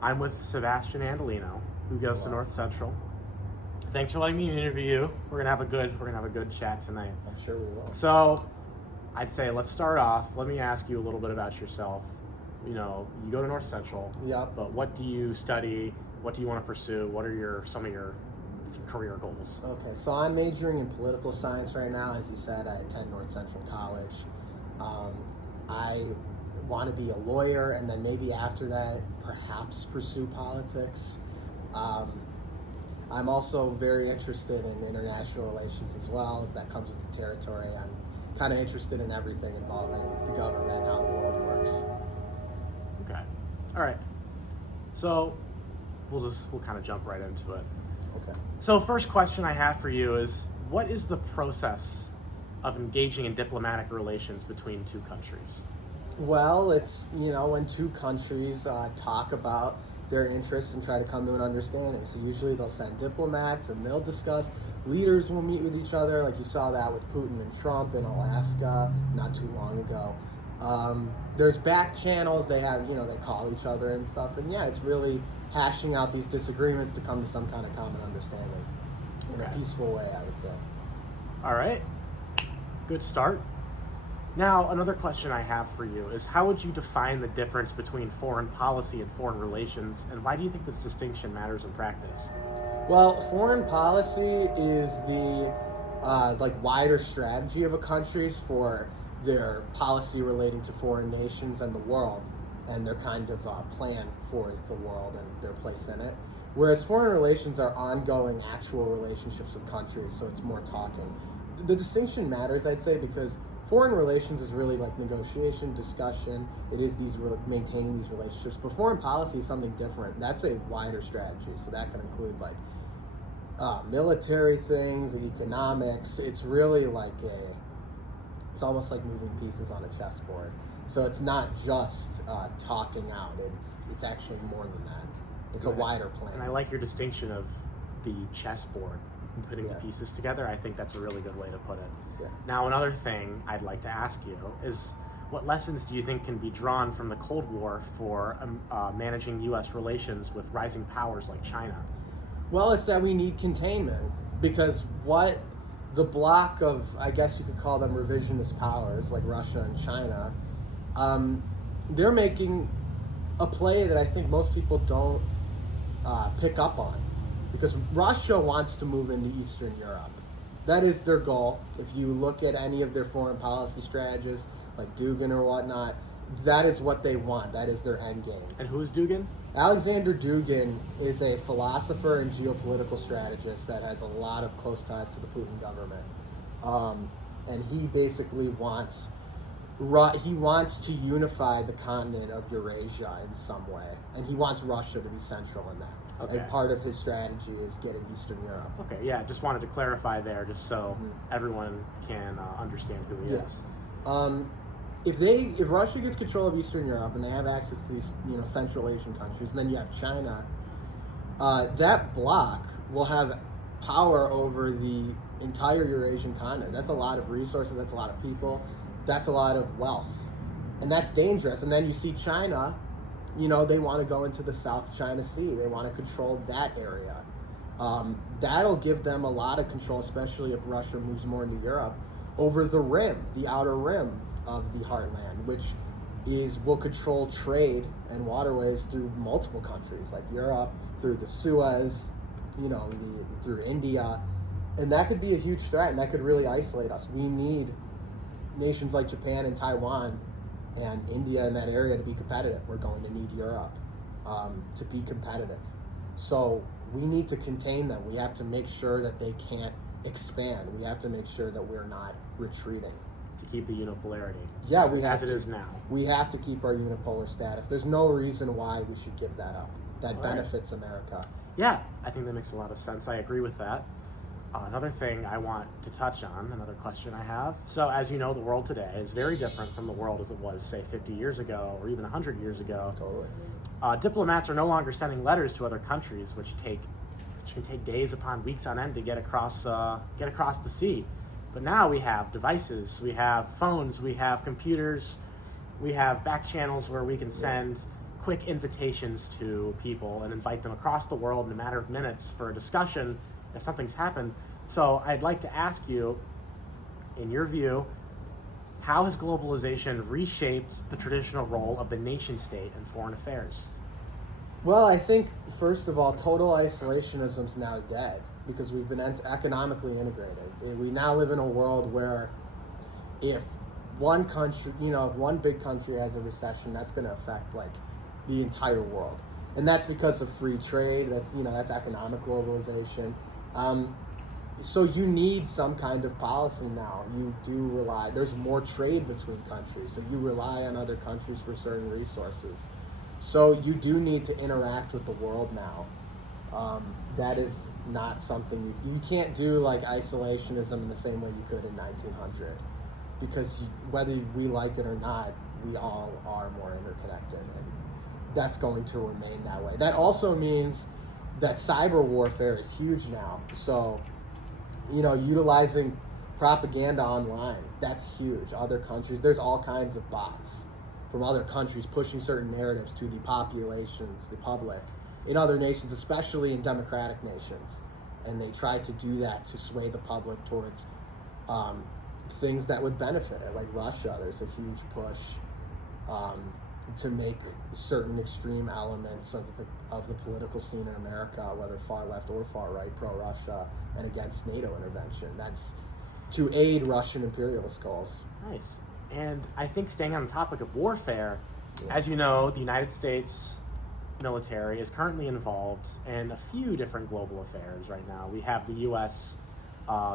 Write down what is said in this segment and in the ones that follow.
I'm with Sebastian Andolino, who goes to North Central. Thanks for letting me interview you. We're gonna have a good chat tonight. I'm sure we will. So, I'd say let's start off. Let me ask you a little bit about yourself. You go to North Central. Yep. But what do you study? What do you want to pursue? What are some of your career goals? Okay, so I'm majoring in political science right now. As you said, I attend North Central College. I want to be a lawyer, and then maybe after that, perhaps pursue politics. I'm also very interested in international relations as well, as that comes with the territory. I'm kind of interested in everything involving the government, how the world works. Okay. All right. So we'll kind of jump right into it. Okay. So first question I have for you is, what is the process of engaging in diplomatic relations between two countries? Well, it's, when two countries talk about their interests and try to come to an understanding. So usually they'll send diplomats and they'll discuss. Leaders will meet with each other, like you saw that with Putin and Trump in Alaska not too long ago. There's back channels, they have, they call each other and stuff. And yeah, it's really hashing out these disagreements to come to some kind of common understanding in a peaceful way, I would say. All right. Good start. Now, another question I have for you is, how would you define the difference between foreign policy and foreign relations, and why do you think this distinction matters in practice? Well, foreign policy is the wider strategy of a country's for their policy relating to foreign nations and the world, and their kind of plan for the world and their place in it. Whereas foreign relations are ongoing, actual relationships with countries, so it's more talking. The distinction matters, I'd say, because foreign relations is really like negotiation, discussion. It is maintaining these relationships. But foreign policy is something different. That's a wider strategy, so that can include military things, economics. It's really it's almost like moving pieces on a chessboard. So it's not just talking out. It's actually more than that. It's a wider plan. And I like your distinction of the chessboard and putting the pieces together. I think that's a really good way to put it. Yeah. Now, another thing I'd like to ask you is, what lessons do you think can be drawn from the Cold War for managing U.S. relations with rising powers like China? Well, it's that we need containment, because what the block of, I guess you could call them revisionist powers, like Russia and China, they're making a play that I think most people don't pick up on. Because Russia wants to move into Eastern Europe. That is their goal. If you look at any of their foreign policy strategists, like Dugin or whatnot, that is what they want. That is their end game. And who is Dugin? Alexander Dugin is a philosopher and geopolitical strategist that has a lot of close ties to the Putin government. And he basically wants to unify the continent of Eurasia in some way. And he wants Russia to be central in that. Okay. And part of his strategy is getting Eastern Europe. Okay, yeah, just wanted to clarify there, just so everyone can understand who he is. If Russia gets control of Eastern Europe and they have access to these, Central Asian countries, and then you have China, that bloc will have power over the entire Eurasian continent. That's a lot of resources. That's a lot of people. That's a lot of wealth, and that's dangerous. And then you see China. They want to go into the South China Sea. They want to control that area. That'll give them a lot of control, especially if Russia moves more into Europe, over the rim, the outer rim of the heartland, which will control trade and waterways through multiple countries, like Europe, through the Suez, through India. And that could be a huge threat, and that could really isolate us. We need nations like Japan and Taiwan and India in that area to be competitive. We're going to need Europe to be competitive. So we need to contain them. We have to make sure that they can't expand. We have to make sure that we're not retreating. To keep the unipolarity. Yeah, we have as it is now. We have to keep our unipolar status. There's no reason why we should give that up. That benefits America. Yeah, I think that makes a lot of sense. I agree with that. Another thing I want to touch on, another question I have. So as you know, the world today is very different from the world as it was, say, 50 years ago or even 100 years ago. Totally. Diplomats are no longer sending letters to other countries, which can take days upon weeks on end to get across the sea. But now we have devices, we have phones, we have computers, we have back channels where we can send quick invitations to people and invite them across the world in a matter of minutes for a discussion if something's happened. So I'd like to ask you, in your view, how has globalization reshaped the traditional role of the nation state in foreign affairs? Well, I think, first of all, total isolationism is now dead because we've been economically integrated. We now live in a world where if one country, if one big country has a recession, that's going to affect like the entire world. And that's because of free trade. That's economic globalization. So you need some kind of policy now. You do rely, there's more trade between countries, so you rely on other countries for certain resources. So you do need to interact with the world now. That is not something you can't do like isolationism in the same way you could in 1900, because whether we like it or not, we all are more interconnected, and that's going to remain that way. That also means that cyber warfare is huge now. So, utilizing propaganda online, that's huge. Other countries, there's all kinds of bots from other countries pushing certain narratives to the populations, the public, in other nations, especially in democratic nations. And they try to do that to sway the public towards things that would benefit it. Like Russia, there's a huge push to make certain extreme elements of the political scene in America, whether far left or far right, pro-Russia and against NATO intervention. That's to aid Russian imperialist goals. Nice. And I think staying on the topic of warfare, as you know, the United States military is currently involved in a few different global affairs right now. We have the U.S.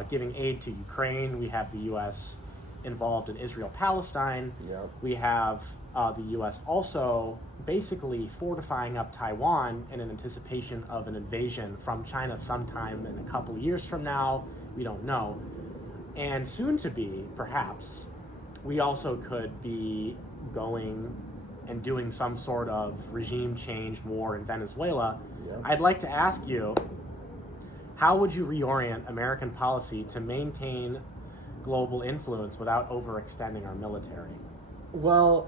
Giving aid to Ukraine. We have the U.S. involved in Israel-Palestine. Yep. We have the U.S. also basically fortifying up Taiwan in anticipation of an invasion from China sometime in a couple years from now. We don't know. And soon to be, perhaps, we also could be going and doing some sort of regime change war in Venezuela. Yep. I'd like to ask you, how would you reorient American policy to maintain global influence without overextending our military? Well,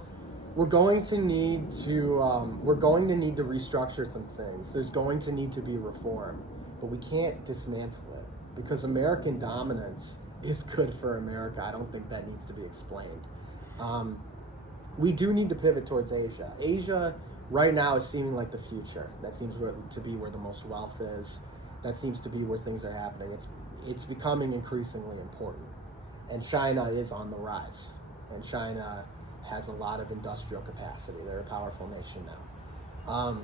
we're going to need to restructure some things. There's going to need to be reform, but we can't dismantle it because American dominance is good for America. I don't think that needs to be explained. We do need to pivot towards Asia. Asia right now is seeming like the future. That seems to be where the most wealth is. That seems to be where things are happening. It's becoming increasingly important. And China is on the rise. And China has a lot of industrial capacity. They're a powerful nation now.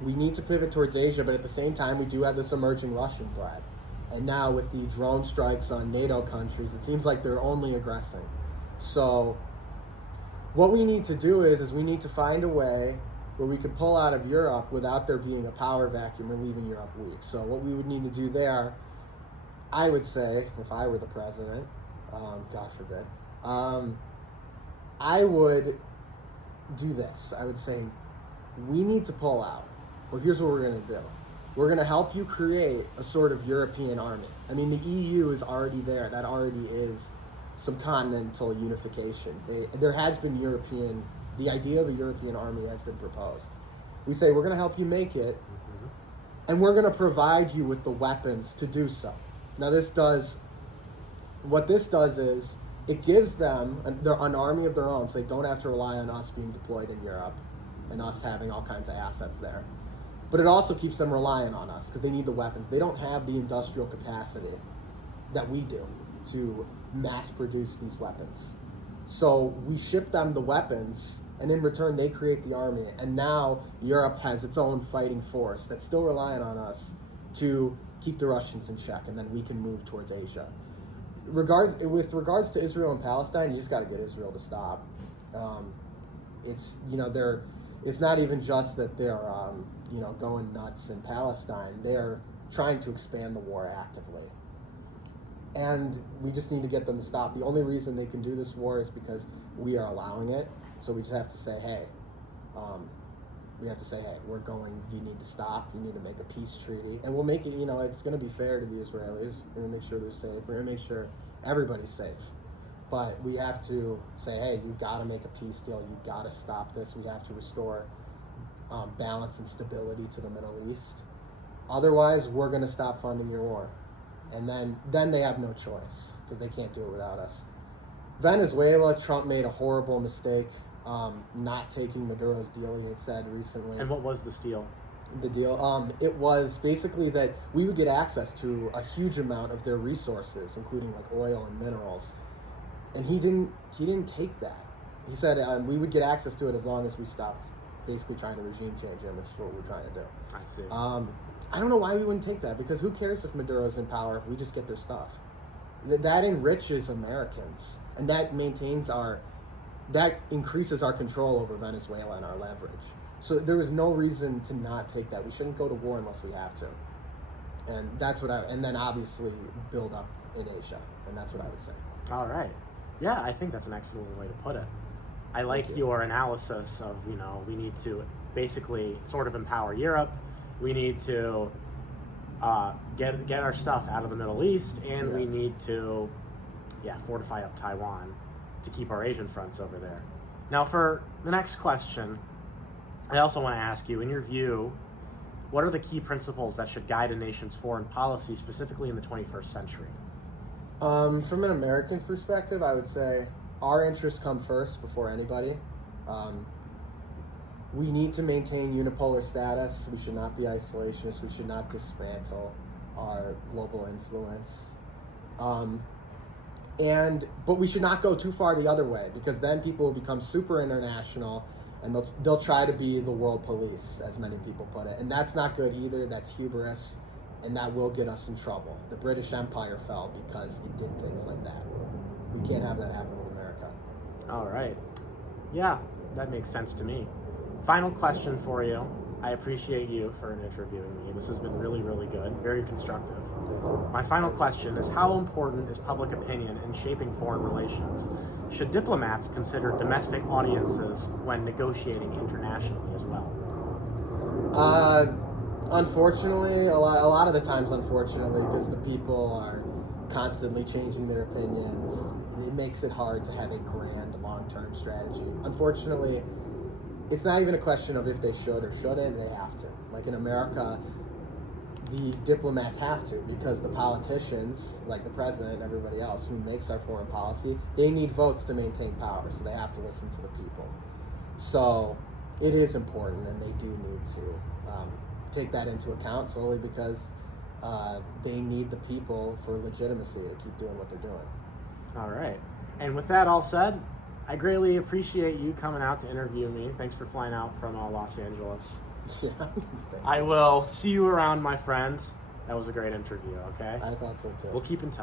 We need to pivot towards Asia, but at the same time, we do have this emerging Russian threat. And now with the drone strikes on NATO countries, it seems like they're only aggressing. So what we need to do is we need to find a way where we could pull out of Europe without there being a power vacuum and leaving Europe weak. So what we would need to do there, I would say, if I were the president, God forbid, I would do this. I would say, we need to pull out. Well, here's what we're going to do. We're going to help you create a sort of European army. I mean, the EU is already there. That already is some continental unification. There has been the idea of a European army has been proposed. We say, we're going to help you make it, and we're going to provide you with the weapons to do so. Now, what this does is, it gives them an army of their own, so they don't have to rely on us being deployed in Europe and us having all kinds of assets there. But it also keeps them reliant on us because they need the weapons. They don't have the industrial capacity that we do to mass produce these weapons. So we ship them the weapons, and in return they create the army. And now Europe has its own fighting force that's still reliant on us to keep the Russians in check, and then we can move towards Asia. With regards to Israel and Palestine, you just got to get Israel to stop. It's not even just that they're going nuts in Palestine. They're trying to expand the war actively, and we just need to get them to stop. The only reason they can do this war is because we are allowing it. So we just have to say, hey, you need to stop. You need to make a peace treaty, and we'll make it. It's going to be fair to the Israelis. We're going to make sure they're safe. We're going to make sure everybody's safe. But we have to say, hey, you've got to make a peace deal. You've got to stop this. We have to restore balance and stability to the Middle East. Otherwise, we're going to stop funding your war. And then they have no choice because they can't do it without us. Venezuela, Trump made a horrible mistake not taking Maduro's deal, he had said recently. And what was this deal? The deal? It was basically that we would get access to a huge amount of their resources, including like oil and minerals. And he didn't take that. He said we would get access to it as long as we stopped basically trying to regime change him, which is what we're trying to do. I see. I don't know why we wouldn't take that, because who cares if Maduro's in power if we just get their stuff? That enriches Americans, and that increases our control over Venezuela and our leverage. So there was no reason to not take that. We shouldn't go to war unless we have to. And that's what and then obviously build up in Asia, and that's what I would say. All right. Yeah, I think that's an excellent way to put it. I like your analysis of, we need to basically sort of empower Europe. We need to get our stuff out of the Middle East, and we need to, fortify up Taiwan to keep our Asian fronts over there. Now, for the next question, I also want to ask you, in your view, what are the key principles that should guide a nation's foreign policy, specifically in the 21st century? From an American's perspective, I would say our interests come first before anybody. We need to maintain unipolar status. We should not be isolationists. We should not dismantle our global influence. But we should not go too far the other way, because then people will become super international and they'll try to be the world police, as many people put it. And that's not good either. That's hubris, and that will get us in trouble. The British Empire fell because it did things like that. We can't have that happen with America. All right. Yeah, that makes sense to me. Final question for you. I appreciate you for interviewing me. This has been really, really good, very constructive. My final question is, how important is public opinion in shaping foreign relations? Should diplomats consider domestic audiences when negotiating internationally as well? Unfortunately, a lot of the times, unfortunately, because the people are constantly changing their opinions, it makes it hard to have a grand long-term strategy. Unfortunately, it's not even a question of if they should or shouldn't, they have to. Like in America, the diplomats have to, because the politicians, like the president and everybody else who makes our foreign policy, they need votes to maintain power, so they have to listen to the people. So it is important, and they do need to take that into account solely because they need the people for legitimacy to keep doing what they're doing. All right. And with that all said, I greatly appreciate you coming out to interview me. Thanks for flying out from Los Angeles. Yeah. I will see you around, my friends. That was a great interview, okay? I thought so too. We'll keep in touch.